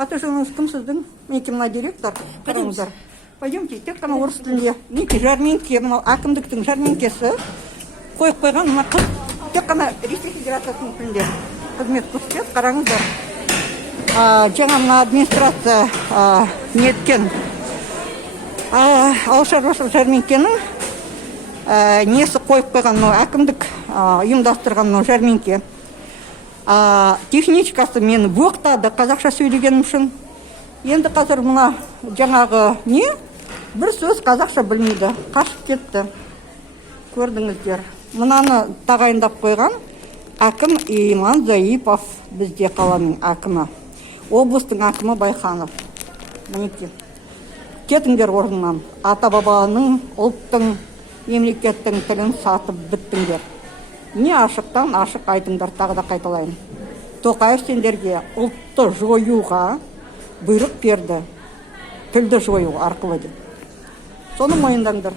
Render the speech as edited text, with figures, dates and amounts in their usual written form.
Аты жөніңіз кім сіздің? Мінекей мына директор. Қараңыздар. Пойдемте, тек қана орыс тілінде. Мінекей жәрмеңке, мынау әкімдіктің жәрмеңкесі. Қойып қойған мына қыз тек қана Ресей Федерациясының тілінде қызмет көрсетеді. Қараңыздар. Жаңа мына администрация неткен ауыл шаруашылық жәрмеңкенің несі қойып қойған әкімдік ұйымдастырған жәрмеңке. Техничкасы мені боқтады қазақша сөйлегенім үшін. Енді қазір мына жаңағы не? Бір сөз қазақша білмейді. Қашып кетті. Көрдіңіздер. Мынаны тағайындап қойған әкім Иман Заипов, бізде қаланың әкімі. Облыстың әкімі Байханов. Мінекей. Кетіңдер орнынан. Ата-бабаның, ұлттың, мемлекеттің тілін сатып біттіңдер. Не ашықтан ашық айтыңдар, тағы да қайталайын. Тоқаев сендерге ұлтты жоюға бұйрық берді. Тілді жою арқылы деп. Соны мойындаңдар.